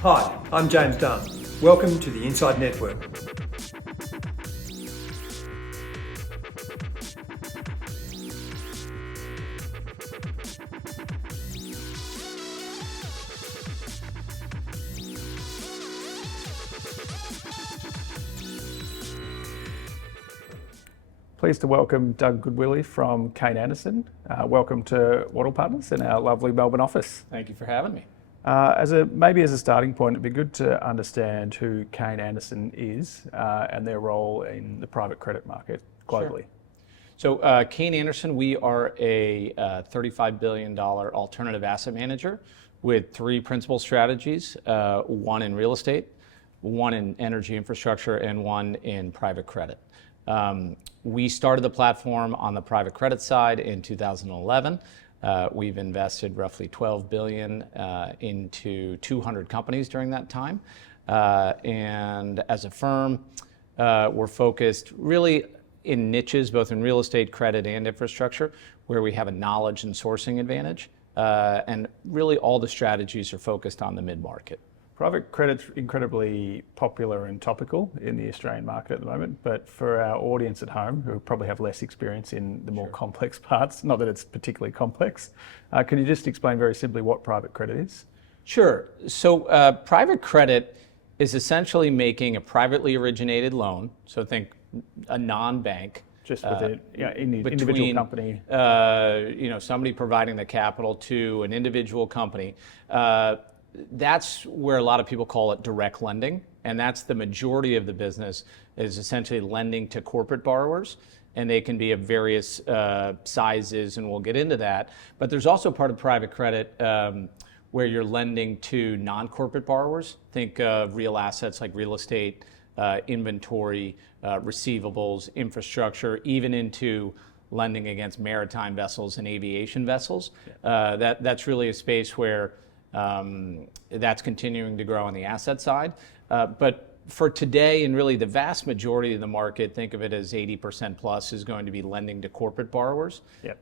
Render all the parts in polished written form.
Hi, I'm James Dunn. Welcome to the Inside Network. Pleased to welcome Doug Goodwille from Kayne Anderson. Welcome to Waddle Partners in our lovely Melbourne office. Thank you for having me. Maybe as a starting point, it'd be good to understand who Kayne Anderson is and their role in the private credit market globally. Sure. So Kayne Anderson, we are a $35 billion alternative asset manager with three principal strategies, one in real estate, one in energy infrastructure, and one in private credit. We started the platform on the private credit side in 2011. We've invested roughly $12 billion into 200 companies during that time. And as a firm, we're focused really in niches, both in real estate, credit, and infrastructure, where we have a knowledge and sourcing advantage. And really all the strategies are focused on the mid-market. Private credit's incredibly popular and topical in the Australian market at the moment, but for our audience at home, who probably have less experience in the more complex parts, not that it's particularly complex, can you just explain very simply what private credit is? Sure. So private credit is essentially making a privately originated loan, so think a non-bank, just with the individual company. Somebody providing the capital to an individual company. That's where a lot of people call it direct lending, and that's the majority of the business is essentially lending to corporate borrowers, and they can be of various sizes, and we'll get into that. But there's also part of private credit where you're lending to non-corporate borrowers. Think of real assets like real estate, inventory, receivables, infrastructure, even into lending against maritime vessels and aviation vessels. That's really a space where that's continuing to grow on the asset side. But for today, and really the vast majority of the market, think of it as 80% plus, is going to be lending to corporate borrowers.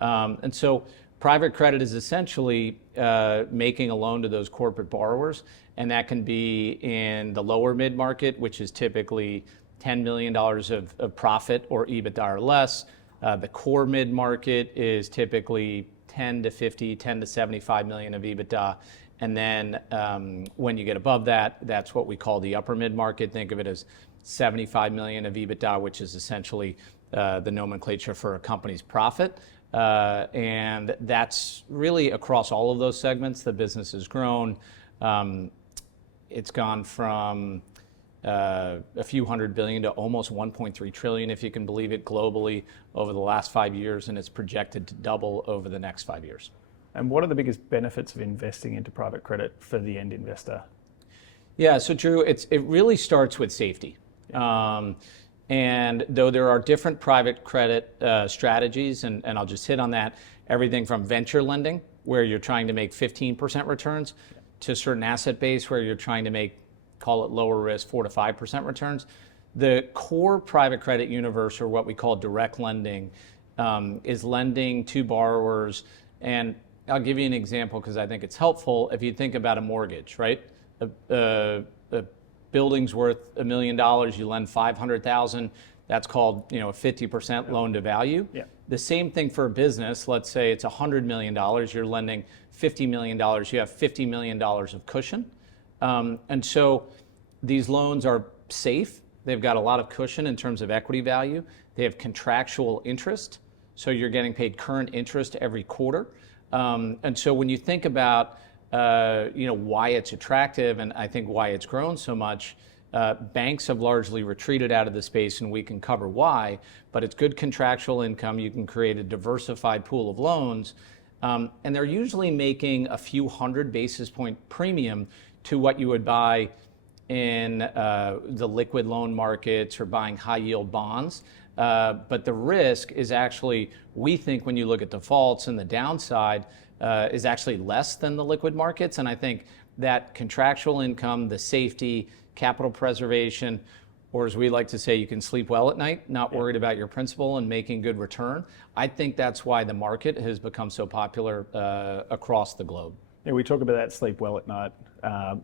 And so private credit is essentially making a loan to those corporate borrowers, and that can be in the lower mid-market, which is typically $10 million of profit or EBITDA or less. The core mid-market is typically 10 to 50, 10 to 75 million of EBITDA. And then when you get above that, that's what we call the upper mid-market. Think of it as 75 million of EBITDA, which is essentially the nomenclature for a company's profit. And that's really across all of those segments. The business has grown. It's gone from a few hundred billion to almost 1.3 trillion, if you can believe it, globally over the last 5 years, and it's projected to double over the next 5 years. And what are the biggest benefits of investing into private credit for the end investor? Yeah, so Drew, it really starts with safety. And though there are different private credit strategies, and I'll just hit on that, everything from venture lending, where you're trying to make 15% returns, to a certain asset base where you're trying to make, call it lower risk, 4 to 5% returns. The core private credit universe, or what we call direct lending, is lending to borrowers. And I'll give you an example because I think it's helpful. If you think about a mortgage, right? A building's worth $1 million, you lend $500,000. That's called, a 50% loan to value. The same thing for a business. Let's say it's $100 million. You're lending $50 million. You have $50 million of cushion. And so these loans are safe. They've got a lot of cushion in terms of equity value. They have contractual interest. So you're getting paid current interest every quarter. And so when you think about why it's attractive, and I think why it's grown so much, banks have largely retreated out of the space, and we can cover why, but it's good contractual income. You can create a diversified pool of loans, and they're usually making a few hundred basis point premium to what you would buy in the liquid loan markets or buying high yield bonds. But the risk is actually, we think when you look at defaults and the downside, is actually less than the liquid markets. And I think that contractual income, the safety, capital preservation, or as we like to say, you can sleep well at night, not worried about your principal and making good return. I think that's why the market has become so popular across the globe. Yeah, we talk about that sleep well at night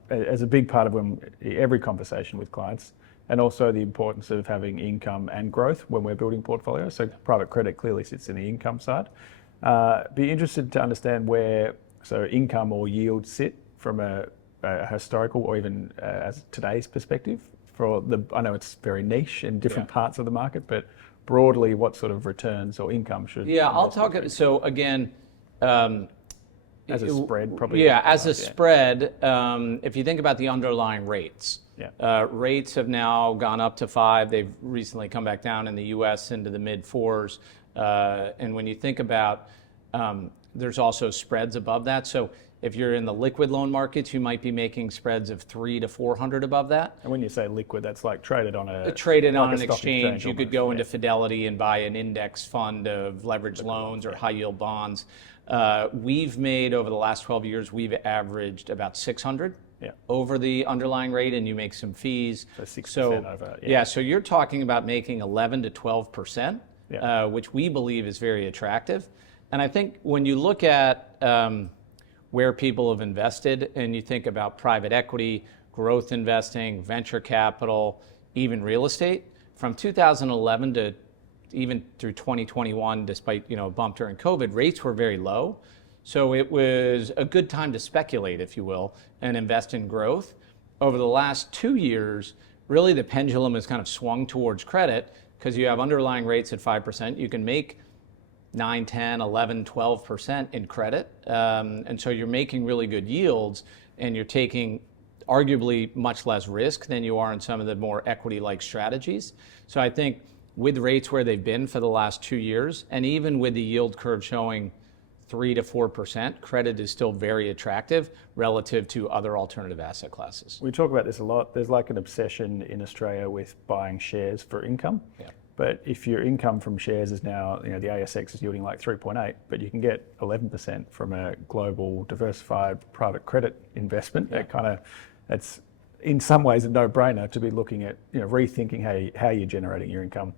as a big part of every conversation with clients, and also the importance of having income and growth when we're building portfolios. So private credit clearly sits in the income side. Be interested to understand where income or yield sit from a historical or even as today's perspective. I know it's very niche in different parts of the market, but broadly, what sort of returns or income should? Yeah, I'll talk. So again. As a spread, probably. Yeah, as a spread, if you think about the underlying rates, rates have now gone up to 5. They've recently come back down in the U.S. into the mid 4s. And when you think about, there's also spreads above that. So if you're in the liquid loan markets, you might be making spreads of 300 to 400 above that. And when you say liquid, that's like traded on an exchange. You could go into Fidelity and buy an index fund of leveraged loans or high yield bonds. We've made, over the last 12 years, we've averaged about 600 over the underlying rate, and you make some fees. So 6% over. So you're talking about making 11 to 12%, which we believe is very attractive. And I think when you look at where people have invested, and you think about private equity, growth investing, venture capital, even real estate, from 2011 to even through 2021, despite a bump during COVID, rates were very low. So it was a good time to speculate, if you will, and invest in growth. Over the last 2 years, really the pendulum has kind of swung towards credit, because you have underlying rates at 5%. You can make 9, 10, 11, 12% in credit. And so you're making really good yields, and you're taking arguably much less risk than you are in some of the more equity-like strategies. So I think with rates where they've been for the last 2 years, and even with the yield curve showing 3 to 4%, credit is still very attractive relative to other alternative asset classes. We talk about this a lot. There's like an obsession in Australia with buying shares for income. But if your income from shares is now, the ASX is yielding like 3.8, but you can get 11% from a global diversified private credit investment. That's in some ways a no-brainer to be looking at, rethinking how you're generating your income.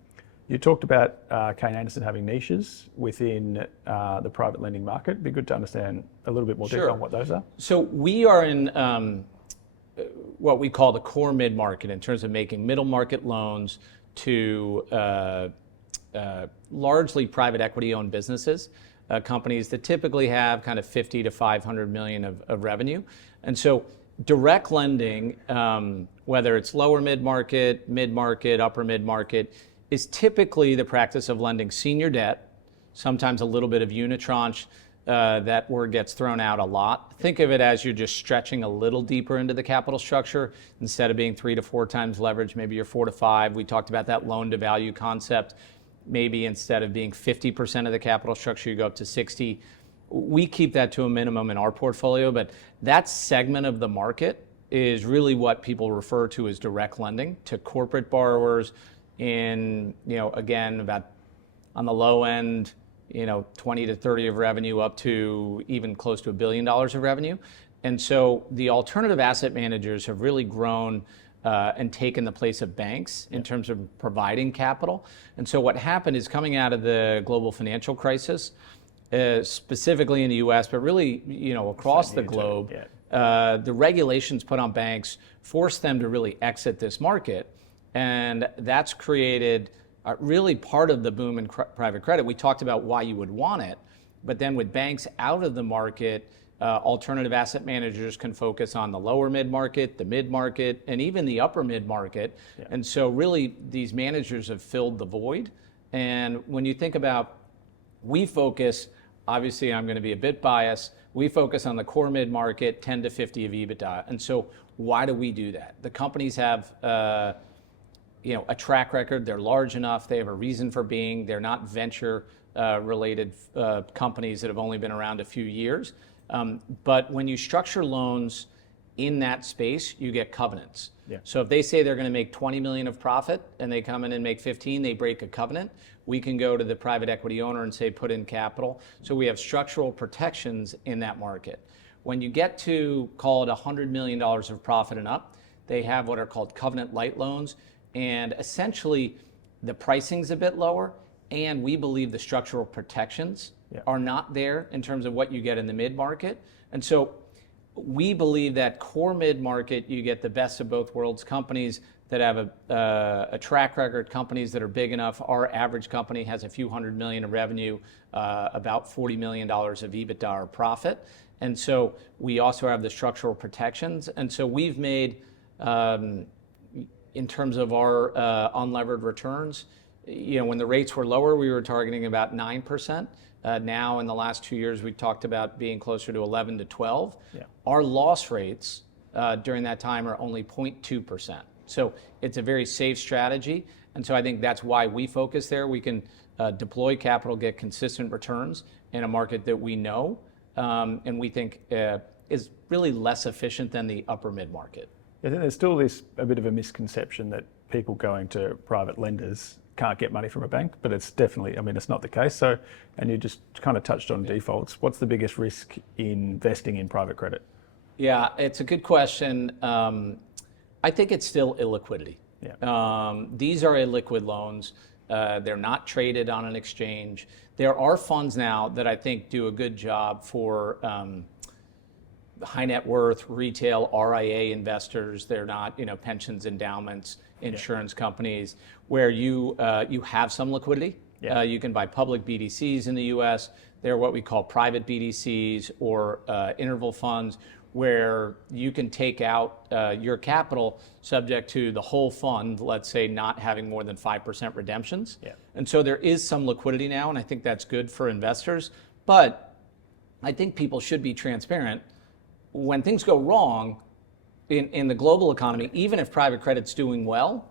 You talked about Kayne Anderson having niches within the private lending market. It'd be good to understand a little bit more detail on what those are. So we are in what we call the core mid-market, in terms of making middle market loans to largely private equity owned businesses, companies that typically have kind of 50 to 500 million of revenue. And so direct lending, whether it's lower mid-market, upper mid-market, is typically the practice of lending senior debt, sometimes a little bit of unitranche. That word gets thrown out a lot. Think of it as you're just stretching a little deeper into the capital structure. Instead of being 3 to 4 times leverage, maybe you're 4 to 5. We talked about that loan to value concept. Maybe instead of being 50% of the capital structure, you go up to 60. We keep that to a minimum in our portfolio, but that segment of the market is really what people refer to as direct lending to corporate borrowers in, again, about on the low end, 20 to 30 of revenue up to even close to $1 billion of revenue. And so the alternative asset managers have really grown and taken the place of banks in terms of providing capital. And so what happened is, coming out of the global financial crisis, specifically in the US, but really across the globe, the regulations put on banks forced them to really exit this market. And that's created really part of the boom in private credit. We talked about why you would want it, but then with banks out of the market, alternative asset managers can focus on the lower mid-market, the mid-market, and even the upper mid-market. And so really these managers have filled the void. And when you think about, we focus, obviously I'm going to be a bit biased, we focus on the core mid-market, 10 to 50 of EBITDA. And so why do we do that? The companies have a track record. They're large enough. They have a reason for being. They're not venture related companies that have only been around a few years. But when you structure loans in that space, you get covenants. So if they say they're going to make 20 million of profit and they come in and make 15, they break a covenant. We can go to the private equity owner and say, put in capital. So we have structural protections in that market. When you get to, call it $100 million of profit and up, they have what are called covenant light loans. And essentially, the pricing's a bit lower, and we believe the structural protections are not there in terms of what you get in the mid-market. And so we believe that core mid-market, you get the best of both worlds, companies that have a track record, companies that are big enough. Our average company has a few $100 million of revenue, about $40 million of EBITDA or profit. And so we also have the structural protections. And so we've made, in terms of our unlevered returns, when the rates were lower, we were targeting about 9%. Now, in the last 2 years, we talked about being closer to 11 to 12. Yeah. Our loss rates during that time are only 0.2%. So it's a very safe strategy. And so I think that's why we focus there. We can deploy capital, get consistent returns in a market that we know and we think is really less efficient than the upper mid-market. I think there's still a bit of a misconception that people going to private lenders can't get money from a bank, but it's definitely, it's not the case. So, and you just kind of touched on defaults. What's the biggest risk in investing in private credit? Yeah, it's a good question. I think it's still illiquidity. Yeah. These are illiquid loans. They're not traded on an exchange. There are funds now that I think do a good job for high net worth, retail, RIA investors. They're not, pensions, endowments, insurance companies, where you have some liquidity. Yeah. You can buy public BDCs in the U.S. They're what we call private BDCs or interval funds, where you can take out your capital subject to the whole fund, let's say, not having more than 5% redemptions. Yeah. And so there is some liquidity now, and I think that's good for investors. But I think people should be transparent. When things go wrong in the global economy, even if private credit's doing well,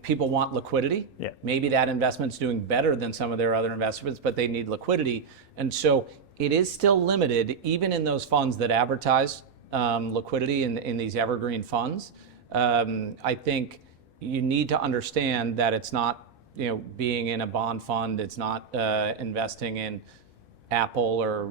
people want liquidity. Yeah. Maybe that investment's doing better than some of their other investments, but they need liquidity. And so it is still limited, even in those funds that advertise liquidity in these evergreen funds. I think you need to understand that it's not, being in a bond fund, it's not investing in Apple or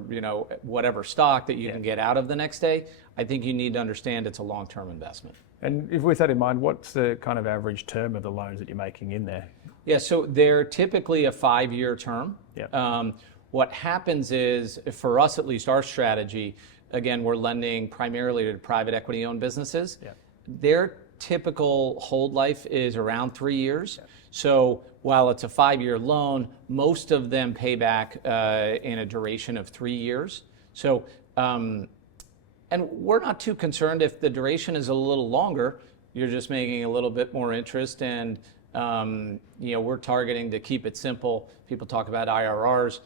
whatever stock that you can get out of the next day. I think you need to understand it's a long-term investment. And if with that in mind, what's the kind of average term of the loans that you're making in there? Yeah, so they're typically a 5-year term. Yeah. What happens is, for us at least, our strategy, again, we're lending primarily to private equity-owned businesses. Yeah. Their typical hold life is around 3 years. Yeah. So while it's a 5-year loan, most of them pay back in a duration of 3 years. So, and we're not too concerned if the duration is a little longer. You're just making a little bit more interest, and we're targeting to keep it simple. People talk about IRRs.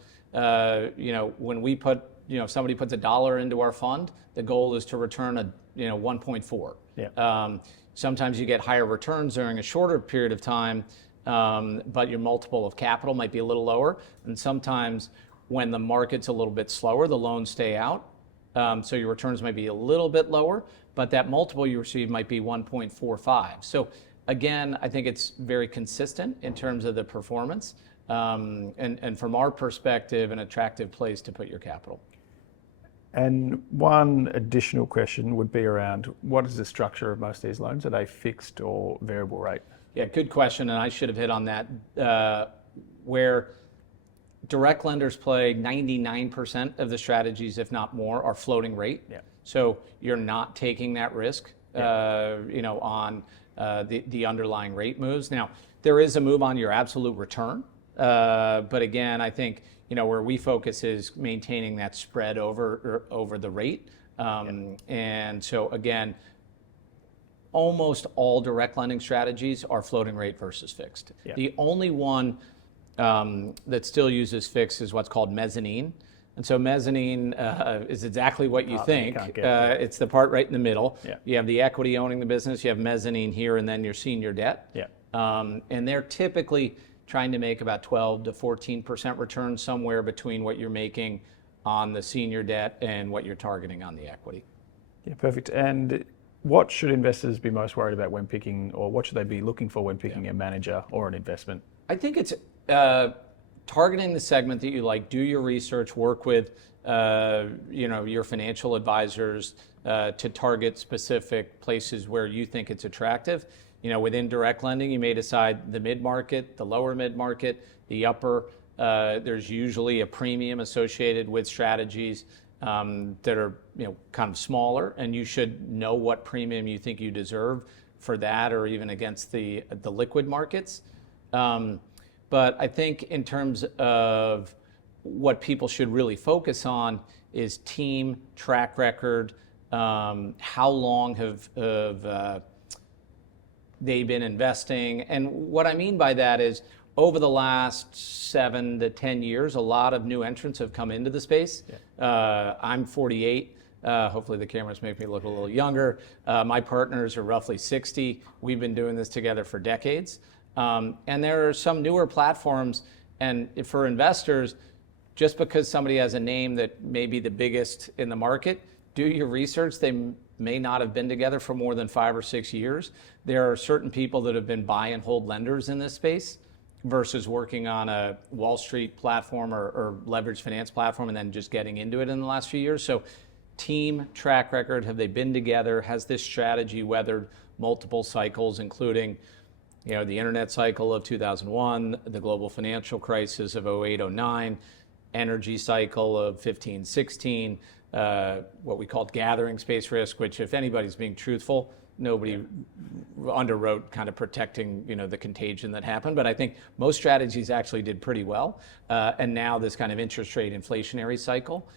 When we put, if somebody puts $1 into our fund, the goal is to return 1.4. Yeah. Sometimes you get higher returns during a shorter period of time, but your multiple of capital might be a little lower. And sometimes when the market's a little bit slower, the loans stay out. So your returns might be a little bit lower, but that multiple you receive might be 1.45. So again, I think it's very consistent in terms of the performance. And from our perspective, an attractive place to put your capital. And one additional question would be around, what is the structure of most of these loans? Are they fixed or variable rate? Yeah, good question, and I should have hit on that. Where direct lenders play, 99% of the strategies, if not more, are floating rate. Yeah. So you're not taking that risk, on the underlying rate moves. Now, there is a move on your absolute return, but again, I think where we focus is maintaining that spread over the rate. And so again, almost all direct lending strategies are floating rate versus fixed. Yeah. The only one that still uses fixed is what's called mezzanine. And so mezzanine is exactly what you think. It's the part right in the middle. Yeah. You have the equity owning the business, you have mezzanine here, and then your senior debt. Yeah. And they're typically trying to make about 12 to 14% return, somewhere between what you're making on the senior debt and what you're targeting on the equity. Yeah, perfect. And what should investors be most worried about when picking, or what should they be looking for when picking a manager or an investment? I think it's targeting the segment that you like. Do your research, work with your financial advisors to target specific places where you think it's attractive. Within direct lending, you may decide the mid-market, the lower mid-market, the upper. There's usually a premium associated with strategies that are kind of smaller, and you should know what premium you think you deserve for that, or even against the liquid markets. But I think in terms of what people should really focus on is team, track record, how long have they been investing. And what I mean by that is over the last 7 to 10 years, a lot of new entrants have come into the space. I'm 48. Hopefully the cameras make me look a little younger. My partners are roughly 60. We've been doing this together for decades. And there are some newer platforms, and for investors, just because somebody has a name that may be the biggest in the market, do your research. They may not have been together for more than 5 or 6 years. There are certain people that have been buy and hold lenders in this space versus working on a Wall Street platform or leveraged finance platform and then just getting into it in the last few years. So team, track record, have they been together? Has this strategy weathered multiple cycles, including the internet cycle of 2001, the global financial crisis of 08, 09, energy cycle of 15, 16, what we called gathering space risk, which if anybody's being truthful, nobody underwrote kind of protecting the contagion that happened. But I think most strategies actually did pretty well. And now this kind of interest rate inflationary cycle.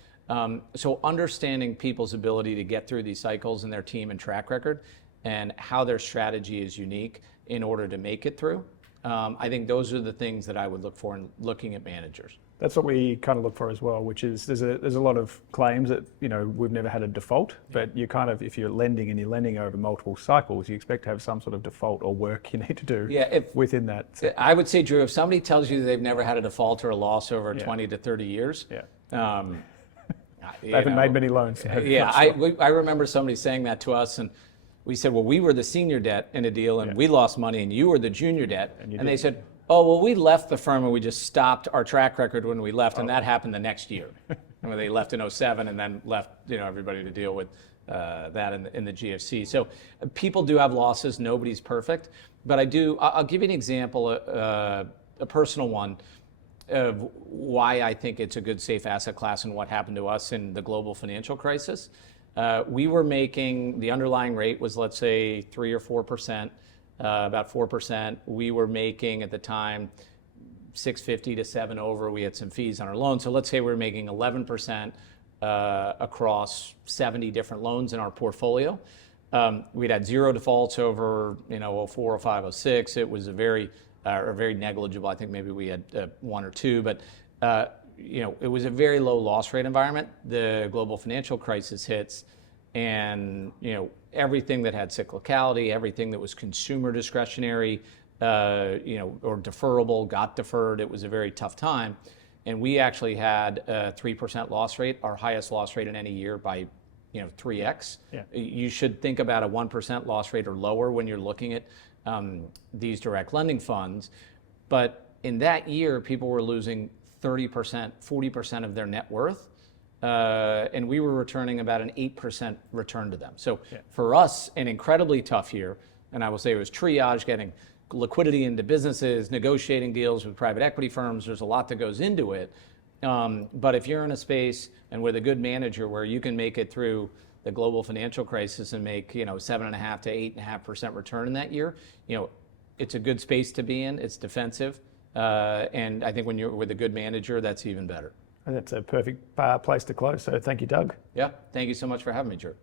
So understanding people's ability to get through these cycles and their team and track record and how their strategy is unique in order to make it through. I think those are the things that I would look for in looking at managers. That's what we kind of look for as well, which is there's a lot of claims that we've never had a default, but you kind of, if you're lending and you're lending over multiple cycles, you expect to have some sort of default or work you need to do within that. I would say, Drew, if somebody tells you they've never had a default or a loss over 20 to 30 years, they haven't made many loans. I remember somebody saying that to us, and we said, well, we were the senior debt in a deal and we lost money, and you were the junior debt. And they said, oh, well, we left the firm and we just stopped our track record when we left, and that happened the next year. And when they left in 07 and then left everybody to deal with that in the GFC. So people do have losses. Nobody's perfect. But I'll give you an example, a personal one, of why I think it's a good, safe asset class and what happened to us in the global financial crisis. We were making, the underlying rate was, let's say, 3 or 4%, about 4%. We were making at the time 650 to 7 over. We had some fees on our loans. So let's say we're making 11% across 70 different loans in our portfolio. We'd had 0 defaults over 04, 05, 06. It was a very negligible. I think maybe we had 1 or 2, but it was a very low loss rate environment. The global financial crisis hits, and everything that had cyclicality, everything that was consumer discretionary, or deferrable got deferred. It was a very tough time, and we actually had a 3% loss rate, our highest loss rate in any year by 3x. You should think about a 1% loss rate or lower when you're looking at these direct lending funds. But in that year, people were losing 30%, 40% of their net worth, and we were returning about an 8% return to them. So for us, an incredibly tough year, and I will say it was triage, getting liquidity into businesses, negotiating deals with private equity firms. There's a lot that goes into it. But if you're in a space and with a good manager where you can make it through the global financial crisis and make 7.5 to 8.5% return in that year, it's a good space to be in. It's defensive. And I think when you're with a good manager, that's even better. And that's a perfect place to close. So thank you, Doug. Yeah, thank you so much for having me, Drew.